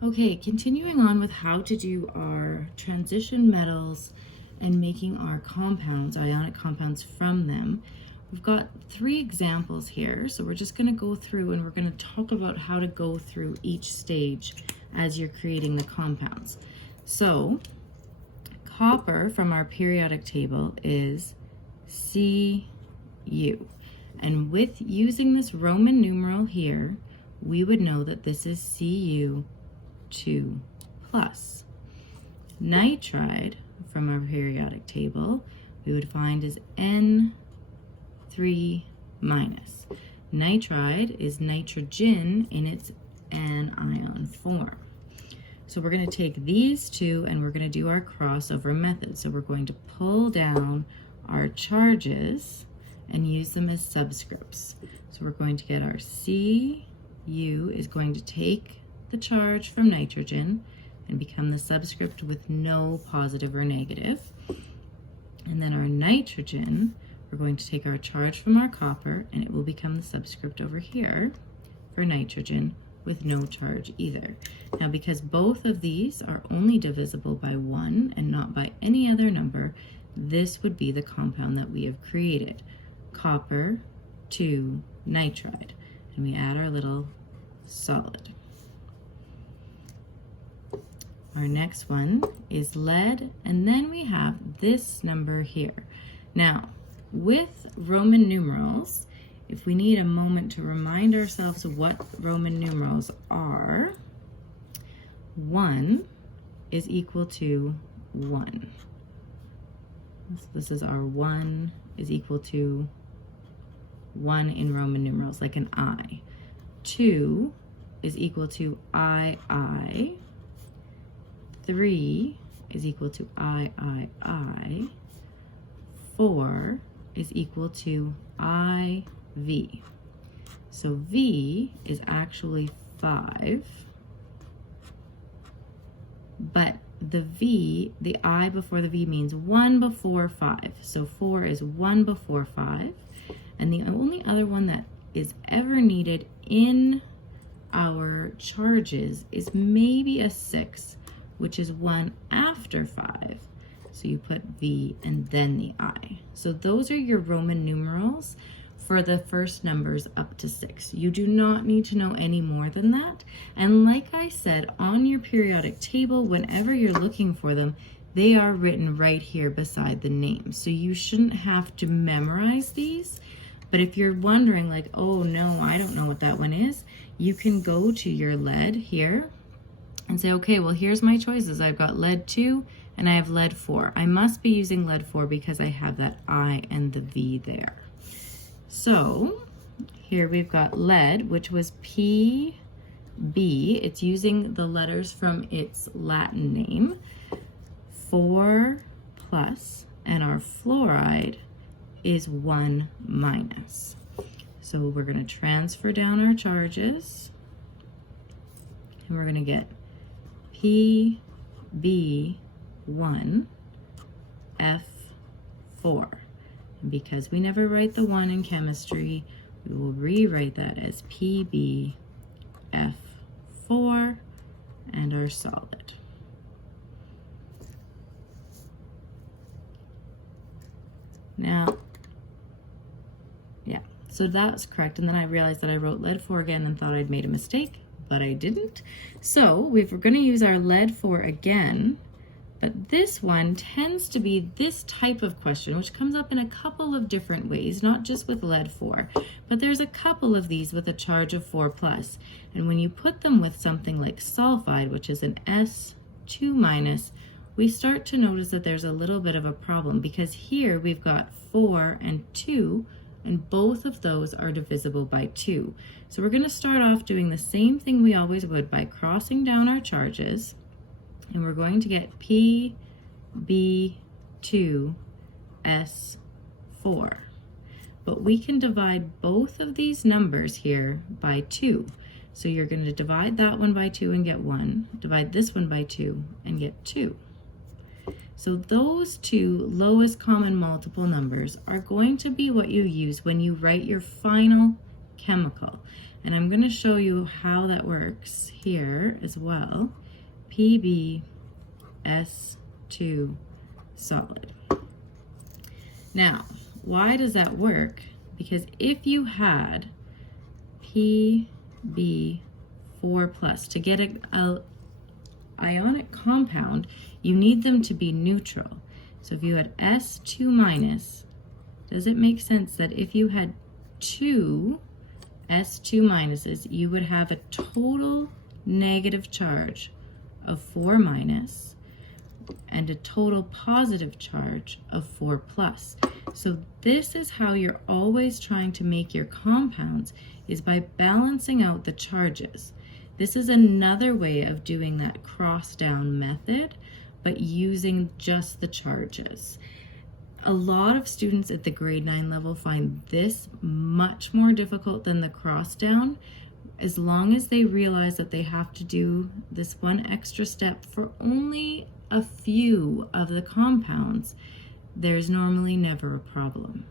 Okay, continuing on with how to do our transition metals and making our compounds, ionic compounds from them. We've got 3 examples here, so we're just going to go through and we're going to talk about how to go through each stage as you're creating the compounds. So, copper from our periodic table is Cu. And with using this Roman numeral here, we would know that this is Cu2+. Nitride from our periodic table we would find is N3-. Nitride is nitrogen in its anion form. So we're going to take these two and we're going to do our crossover method. So we're going to pull down our charges and use them as subscripts. So we're going to get our Cu is going to take the charge from nitrogen and become the subscript with no positive or negative. And then our nitrogen, we're going to take our charge from our copper and it will become the subscript over here for nitrogen with no charge either. Now, because both of these are only divisible by 1 and not by any other number, this would be the compound that we have created, copper to nitride. And we add our little solid. Our next one is lead, and then we have this number here. Now, with Roman numerals, if we need a moment to remind ourselves of what Roman numerals are, 1 is equal to 1. So this is our 1 is equal to 1 in Roman numerals, like an I. 2 is equal to II. 3 is equal to III. 4 is equal to IV. So V is actually 5, but the I before the V means 1 before 5. So 4 is 1 before 5. And the only other one that is ever needed in our charges is maybe a 6, which is 1 after 5. So you put V and then the I. So those are your Roman numerals for the first numbers up to 6. You do not need to know any more than that. And like I said, on your periodic table, whenever you're looking for them, they are written right here beside the name. So you shouldn't have to memorize these. But if you're wondering like, oh no, I don't know what that one is, you can go to your lead here and say, okay, well, here's my choices. I've got lead 2 and I have lead 4. I must be using lead 4 because I have that I and the V there. So here we've got lead, which was PB. It's using the letters from its Latin name, 4+, and our fluoride is 1-. So we're going to transfer down our charges and we're going to get PB1F4. And because we never write the 1 in chemistry, we will rewrite that as PBF4 and our solid. Now, yeah, so that's correct. And then I realized that I wrote lead 4 again and thought I'd made a mistake, but I didn't. So we're going to use our lead 4 again, but this one tends to be this type of question, which comes up in a couple of different ways, not just with lead 4, but there's a couple of these with a charge of 4+. And when you put them with something like sulfide, which is an S2-, we start to notice that there's a little bit of a problem because here we've got 4 and 2, and both of those are divisible by 2. So we're going to start off doing the same thing we always would by crossing down our charges, and we're going to get PB2S4. But we can divide both of these numbers here by 2. So you're going to divide that one by 2 and get 1, divide this one by 2 and get 2. So those two lowest common multiple numbers are going to be what you use when you write your final chemical. And I'm going to show you how that works here as well. PbS2 solid. Now, why does that work? Because if you had Pb4+, to get a ionic compound, you need them to be neutral. So if you had S2-, does it make sense that if you had two S2-, you would have a total negative charge of 4- and a total positive charge of 4+. So this is how you're always trying to make your compounds, is by balancing out the charges. This is another way of doing that cross-down method, but using just the charges. A lot of students at the grade 9 level find this much more difficult than the cross-down. As long as they realize that they have to do this one extra step for only a few of the compounds, there's normally never a problem.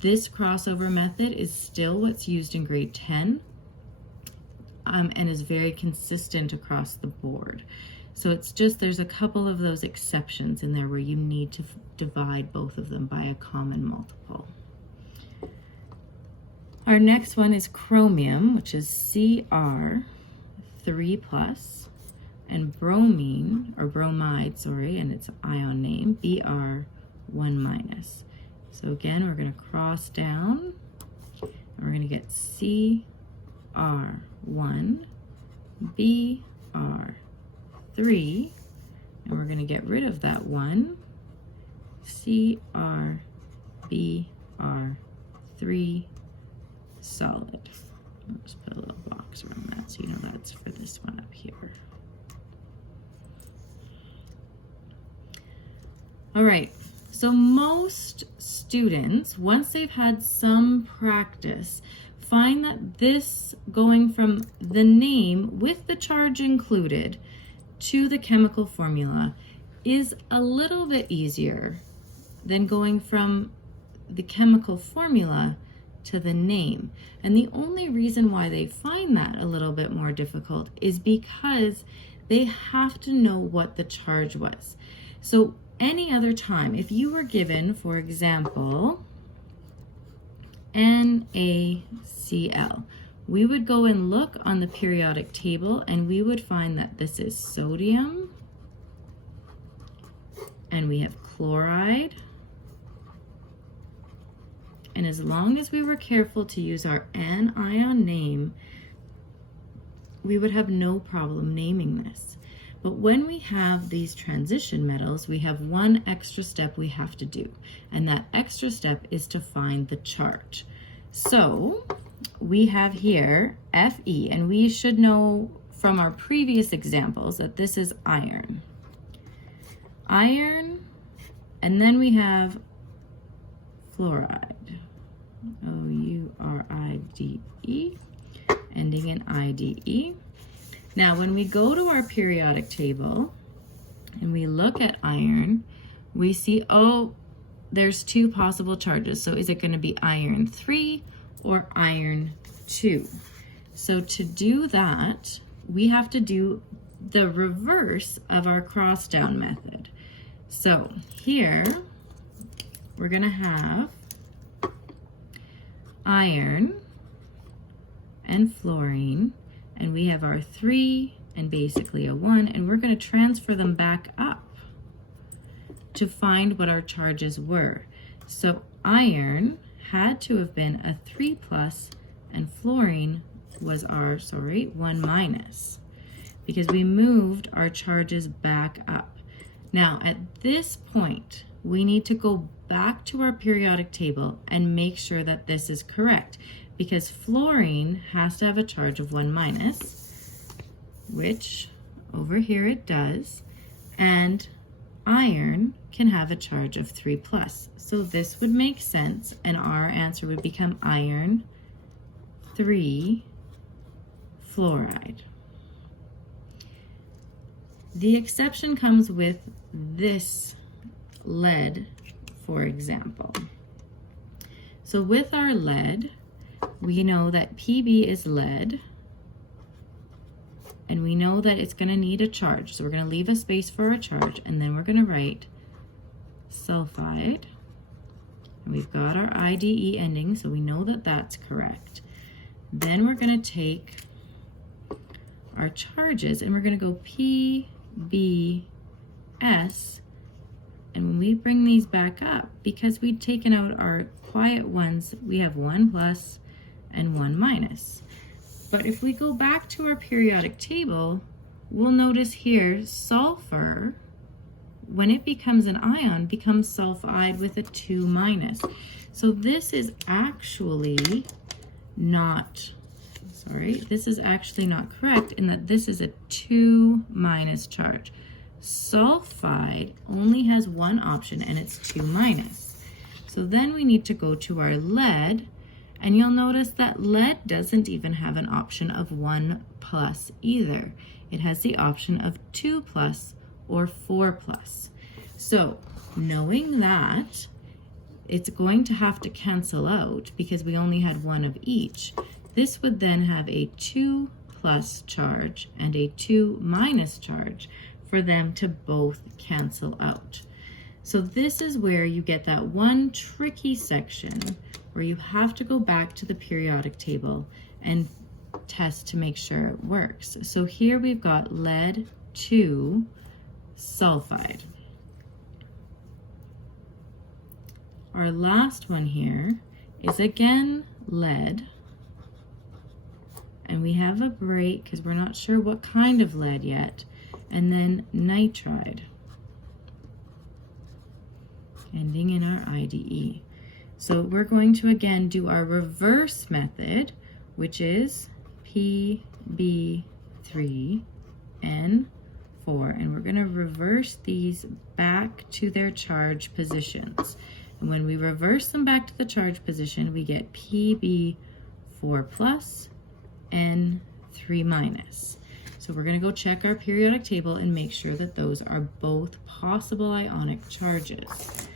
This crossover method is still what's used in grade 10 and is very consistent across the board. So it's just, there's a couple of those exceptions in there where you need to divide both of them by a common multiple. Our next one is chromium, which is Cr3+, and bromine, or bromide, sorry, and its ion name, Br1-. So again, we're going to cross down, and we're going to get Cr1, Br3, and we're going to get rid of that one, Cr3 solid. I'll just put a little box around that so you know that's for this one up here. All right, so most students, once they've had some practice, find that this going from the name with the charge included to the chemical formula is a little bit easier than going from the chemical formula to the name. And the only reason why they find that a little bit more difficult is because they have to know what the charge was. So any other time, if you were given, for example, NaCl, we would go and look on the periodic table and we would find that this is sodium, and we have chloride. And as long as we were careful to use our anion name, we would have no problem naming this. But when we have these transition metals, we have one extra step we have to do. And that extra step is to find the charge. So we have here Fe, and we should know from our previous examples that this is iron. Iron, and then we have fluoride, O-U-R-I-D-E, ending in I-D-E. Now, when we go to our periodic table and we look at iron, we see, oh, there's two possible charges. So is it going to be iron 3 or iron 2? So to do that, we have to do the reverse of our cross-down method. So here, we're going to have iron and fluorine, and we have our 3 and basically a 1, and we're going to transfer them back up to find what our charges were. So iron had to have been a 3+, and fluorine was our, 1-, because we moved our charges back up. Now, at this point, we need to go back to our periodic table and make sure that this is correct, because fluorine has to have a charge of 1-, which over here it does, and iron can have a charge of 3+. So this would make sense, and our answer would become iron 3 fluoride. The exception comes with this lead, for example. So with our lead, we know that Pb is lead, and we know that it's going to need a charge. So we're going to leave a space for a charge, and then we're going to write sulfide. And we've got our IDE ending, so we know that that's correct. Then we're going to take our charges, and we're going to go P, B, S, and when we bring these back up, because we'd taken out our quiet ones, we have 1 plus and 1 minus. But if we go back to our periodic table, we'll notice here sulfur, when it becomes an ion, becomes sulfide with a 2 minus. So this is actually not, this is actually not correct in that this is a 2 minus charge. Sulfide only has one option, and it's 2 minus. So then we need to go to our lead, and you'll notice that lead doesn't even have an option of 1 plus either. It has the option of 2 plus or 4 plus. So knowing that, it's going to have to cancel out because we only had one of each. This would then have a 2 plus charge and a 2 minus charge for them to both cancel out. So this is where you get that one tricky section where you have to go back to the periodic table and test to make sure it works. So here we've got lead 2 sulfide. Our last one here is again lead, and we have a break because we're not sure what kind of lead yet, and then nitride, ending in our IDE. So we're going to again do our reverse method, which is PB3N4, and we're going to reverse these back to their charge positions. And when we reverse them back to the charge position, we get PB4 plus N3 minus. So we're going to go check our periodic table and make sure that those are both possible ionic charges.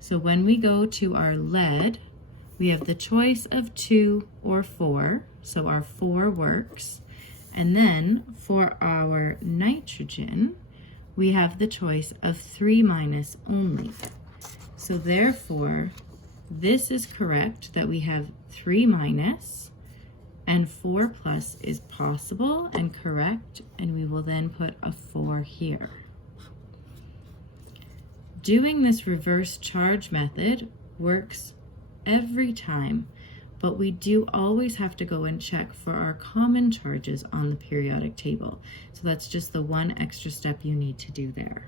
So when we go to our lead, we have the choice of 2 or 4, so our 4 works. And then for our nitrogen, we have the choice of 3 minus only. So therefore, this is correct that we have 3 minus, and 4 plus is possible and correct, and we will then put a 4 here. Doing this reverse charge method works every time, but we do always have to go and check for our common charges on the periodic table. So that's just the one extra step you need to do there.